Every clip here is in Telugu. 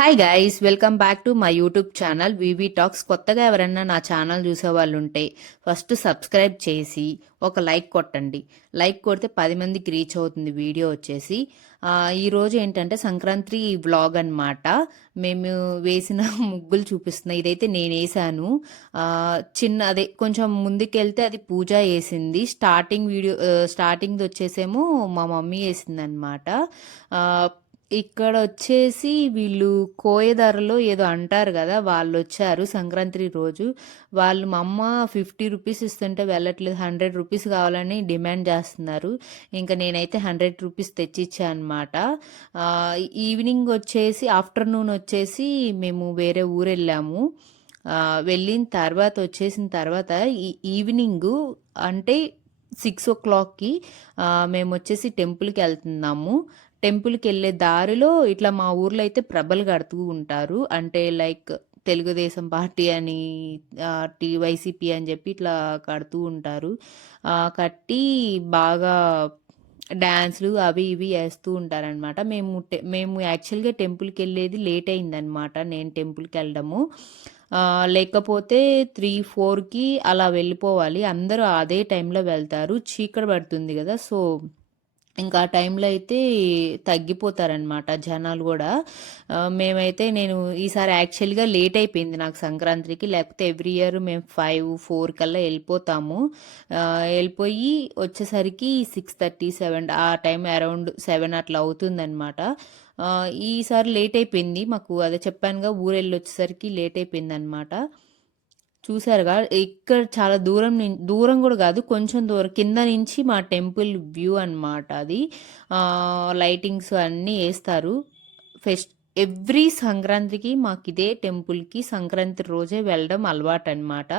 Hi guys, welcome back to my YouTube channel VV talks. కొత్తగా ఎవరన్నా నా ఛానల్ చూసే వాళ్ళు ఉంటే ఫస్ట్ సబ్స్క్రైబ్ చేసి ఒక లైక్ కొట్టండి. లైక్ కొడితే 10 మందికి రీచ్ అవుతుంది వీడియో వచ్చేసి. ఈరోజు ఏంటంటే సంక్రాంతి వ్లాగ్ అన్నమాట. మేము వేసిన ముగ్గులు చూపిస్తున్నా. ఇదైతే నేను వేసాను. చిన్న అదే కొంచెం ముందుకెళ్తే అది పూజ వేసింది. స్టార్టింగ్ది వచ్చేసేమో మా మమ్మీ వేసింది అనమాట. ఇక్కడ వచ్చేసి వీళ్ళు కోయదరలో ఏదో అంటారు కదా, వాళ్ళు వచ్చారు సంక్రాంతి రోజు. వాళ్ళు మా అమ్మ 50 రూపీస్ ఇస్తుంటే వెళ్ళట్లేదు, 100 రూపీస్ కావాలని డిమాండ్ చేస్తున్నారు. ఇంకా నేనైతే 100 రూపీస్ తెచ్చిచ్చా అనమాట. ఈవినింగ్ వచ్చేసి ఆఫ్టర్నూన్ వచ్చేసి మేము వేరే ఊరు వెళ్ళాము. వెళ్ళిన తర్వాత వచ్చేసిన తర్వాత ఈవినింగ్ అంటే 6 o'clockకి మేము వచ్చేసి టెంపుల్కి వెళ్తున్నాము. టెంపుల్కి వెళ్ళే దారిలో ఇట్లా మా ఊర్లో అయితే ప్రభలు కడుతూ ఉంటారు. అంటే లైక్ తెలుగుదేశం పార్టీ అని, వైసీపీ అని చెప్పి ఇట్లా కడుతూ ఉంటారు. కట్టి బాగా డ్యాన్స్లు అవి ఇవి వేస్తూ ఉంటారనమాట. మేము యాక్చువల్గా టెంపుల్కి వెళ్ళేది లేట్ అయిందనమాట. నేను టెంపుల్కి వెళ్ళడము లేకపోతే 3-4కి అలా వెళ్ళిపోవాలి. అందరూ అదే టైంలో వెళ్తారు, చీకటి పడుతుంది కదా. సో ఇంకా ఆ టైంలో అయితే తగ్గిపోతారనమాట జనాలు కూడా. నేను ఈసారి యాక్చువల్గా లేట్ అయిపోయింది నాకు సంక్రాంతికి. లేకపోతే ఎవ్రీ ఇయర్ మేము 5-4 కల్లా వెళ్ళిపోతాము. వెళ్ళిపోయి వచ్చేసరికి 6:30-7 ఆ టైం అరౌండ్ 7 అట్లా అవుతుందన్నమాట. ఈసారి లేట్ అయిపోయింది మాకు. అదే చెప్పానుగా, ఊరు వెళ్ళి వచ్చేసరికి లేట్ అయిపోయింది అనమాట. చూసారుగా, ఇక్కడ చాలా దూరం కూడా కాదు, కొంచెం దూరం కింద నుంచి మా టెంపుల్ వ్యూ అన్నమాట అది. లైటింగ్స్ అన్నీ వేస్తారు. ఫెస్ట్ ఎవ్రీ సంక్రాంతికి మాకు ఇదే టెంపుల్కి సంక్రాంతి రోజే వెళ్ళడం అలవాటు అనమాట.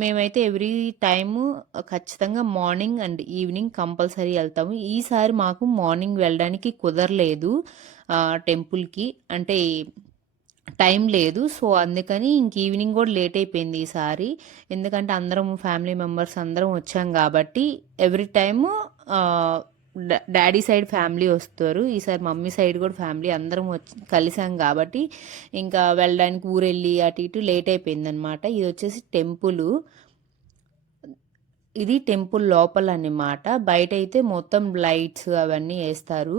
మేమైతే ఎవ్రీ టైము ఖచ్చితంగా మార్నింగ్ అండ్ ఈవినింగ్ కంపల్సరీ వెళ్తాము. ఈసారి మాకు మార్నింగ్ వెళ్ళడానికి కుదరలేదు టెంపుల్కి, అంటే టైం లేదు. సో అందుకని ఇంక ఈవినింగ్ కూడా లేట్ అయిపోయింది ఈసారి. ఎందుకంటే అందరం ఫ్యామిలీ మెంబర్స్ అందరం వచ్చాం కాబట్టి every time daddy side family వస్తారు. ఈసారి మమ్మీ సైడ్ కూడా ఫ్యామిలీ అందరం కలిసాం కాబట్టి ఇంకా వెళ్ళడానికి ఊరెళ్ళి అటు ఇటు లేట్ అయిపోయింది అనమాట. ఇది వచ్చేసి టెంపుల్. ఇది టెంపుల్ లోపల అన్నమాట. బయట అయితే మొత్తం లైట్స్ అవన్నీ వేస్తారు.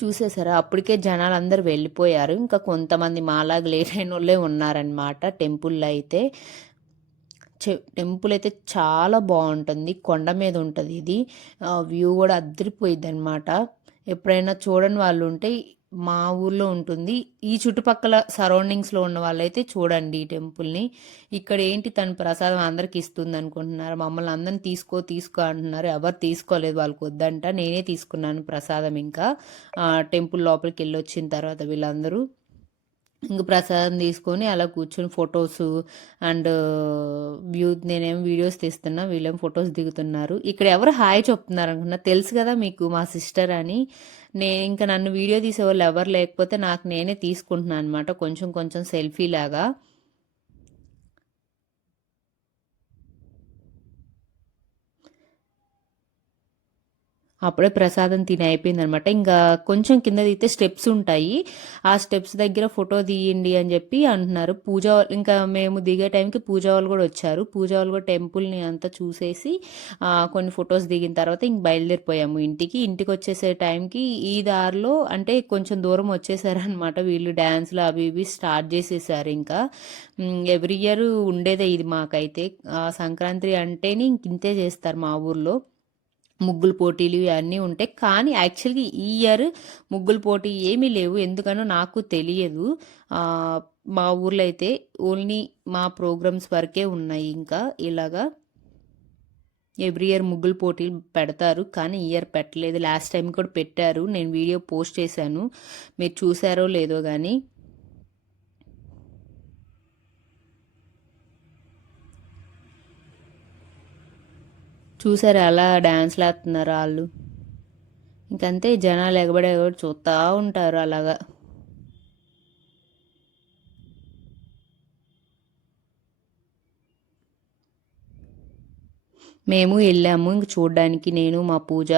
చూసేసారా, అప్పటికే జనాలు అందరు వెళ్ళిపోయారు. ఇంకా కొంతమంది మాలాగా లేట్ అయిన వాళ్ళే ఉన్నారనమాట టెంపుల్లో అయితే. టెంపుల్ అయితే చాలా బాగుంటుంది, కొండ మీద ఉంటుంది ఇది. వ్యూ కూడా అదిరిపోయింది అనమాట. ఎప్పుడైనా చూడని వాళ్ళు ఉంటే మా ఊర్లో ఉంటుంది. ఈ చుట్టుపక్కల సరౌండింగ్స్లో ఉన్న వాళ్ళైతే చూడండి ఈ టెంపుల్ని. ఇక్కడ ఏంటి, తన ప్రసాదం అందరికి ఇస్తుంది అనుకుంటున్నారు. మమ్మల్ని అందరిని తీసుకో అంటున్నారు. ఎవరు తీసుకోలేదు, వాళ్ళకి వద్దంట. నేనే తీసుకున్నాను ప్రసాదం. ఇంకా టెంపుల్ లోపలికి వెళ్ళి వచ్చిన తర్వాత వీళ్ళందరూ ఇంక ప్రసాదం తీసుకొని అలా కూర్చొని ఫొటోస్ అండ్ నేనేమో వీడియోస్ తీస్తున్నా, వీళ్ళేమో ఫొటోస్ దిగుతున్నారు. ఇక్కడ ఎవరు హాయ్ చెప్తున్నారు అనుకున్నా, తెలుసు కదా మీకు మా సిస్టర్ అని. ఇంకా నన్ను వీడియో తీసేవాళ్ళు ఎవరు లేకపోతే నాకు నేనే తీసుకుంటున్నాను అనమాట, కొంచెం కొంచెం సెల్ఫీ లాగా. అప్పుడే ప్రసాదం తిని అయిపోయింది అనమాట. ఇంకా కొంచెం కింద దిగితే స్టెప్స్ ఉంటాయి. ఆ స్టెప్స్ దగ్గర ఫోటో తీయండి అని చెప్పి అంటున్నారు. ఇంకా మేము దిగే టైంకి పూజ వాళ్ళు కూడా వచ్చారు. పూజ వాళ్ళు కూడా టెంపుల్ని అంతా చూసేసి కొన్ని ఫొటోస్ దిగిన తర్వాత ఇంక బయలుదేరిపోయాము ఇంటికి. ఇంటికి వచ్చేసే టైంకి ఈ దారిలో అంటే కొంచెం దూరం వచ్చేసారనమాట. వీళ్ళు డ్యాన్స్లు అవి ఇవి స్టార్ట్ చేసేసారు. ఇంకా ఎవ్రీ ఇయర్ ఉండేదే ఇది మాకైతే. సంక్రాంతి అంటేనే ఇంతే చేస్తారు మా ఊర్లో. ముగ్గులు పోటీలు ఇవన్నీ ఉంటాయి. కానీ యాక్చువల్గా ఈ ఇయర్ ముగ్గులు పోటీ ఏమీ లేవు, ఎందుకనో నాకు తెలియదు. మా ఊర్లో అయితే ఓన్లీ మా ప్రోగ్రామ్స్ వరకే ఉన్నాయి. ఇంకా ఇలాగా ఎవ్రీ ఇయర్ ముగ్గులు పోటీలు పెడతారు, కానీ ఈ ఇయర్ పెట్టలేదు. లాస్ట్ టైం కూడా పెట్టారు, నేను వీడియో పోస్ట్ చేశాను, మీరు చూసారో లేదో కానీ. చూసారు అలా డ్యాన్స్లు వేస్తున్నారు వాళ్ళు. ఇంకంతే, జనాలు ఎగబడి చూస్తూ ఉంటారు అలాగా. మేము వెళ్ళాము ఇంక చూడడానికి. నేను, మా పూజ,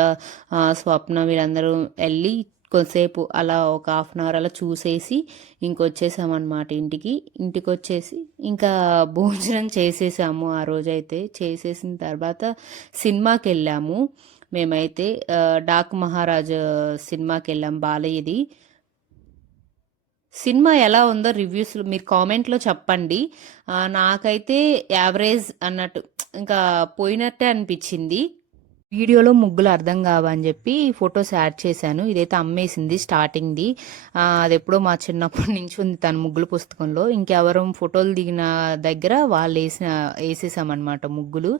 స్వప్న వీళ్ళందరూ వెళ్ళి కొంతసేపు అలా ఒక హాఫ్ అన్ అవర్ అలా చూసేసి ఇంకొచ్చేసామన్నమాట ఇంటికి. ఇంటికొచ్చేసి ఇంకా భోజనం చేసేసాము ఆ రోజైతే. చేసేసిన తర్వాత సినిమాకెళ్ళాము మేమైతే. 'డాక్ మహారాజ్' సినిమాకెళ్ళాం బాలయ్యది. సినిమా ఎలా ఉందో రివ్యూస్‌లో మీరు కామెంట్‌లో చెప్పండి. నాకైతే యావరేజ్ అన్నట్టు ఇంకా పోయినట్టే అనిపిచ్చింది. వీడియోలో ముగ్గులు అర్థం కావని చెప్పి ఫొటోస్ యాడ్ చేశాను. ఇదైతే అమ్మేసింది స్టార్టింగ్‌ది. అదెప్పుడో మా చిన్నప్పటి నుంచి ఉంది తన ముగ్గుల పుస్తకంలో. ఇంకెవరం ఫోటోలు దిగిన దగ్గర ఏసేసామనమాట ముగ్గులు.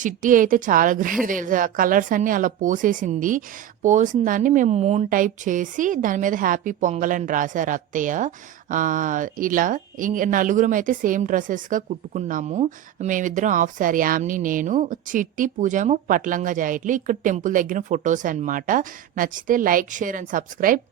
చిట్టి అయితే చాలా గ్రేట్ తెలుసా! కలర్స్ అన్నీ అలా పోసేసింది. పోసిన దాన్ని మేము మూన్ టైప్ చేసి దాని మీద హ్యాపీ పొంగల్ అని రాశారు అత్తయ్య. ఇలా నలుగురం అయితే సేమ్ డ్రెస్సెస్‌గా కుట్టుకున్నాము. మేమిద్దరం హాఫ్ సారీ యామిని నేను, చిట్టి పూజేమో పట్లంగా జాకెట్లు. ఇక్కడ టెంపుల్ దగ్గర ఫొటోస్ అన్నమాట. నచ్చితే లైక్, షేర్ అండ్ సబ్స్క్రైబ్.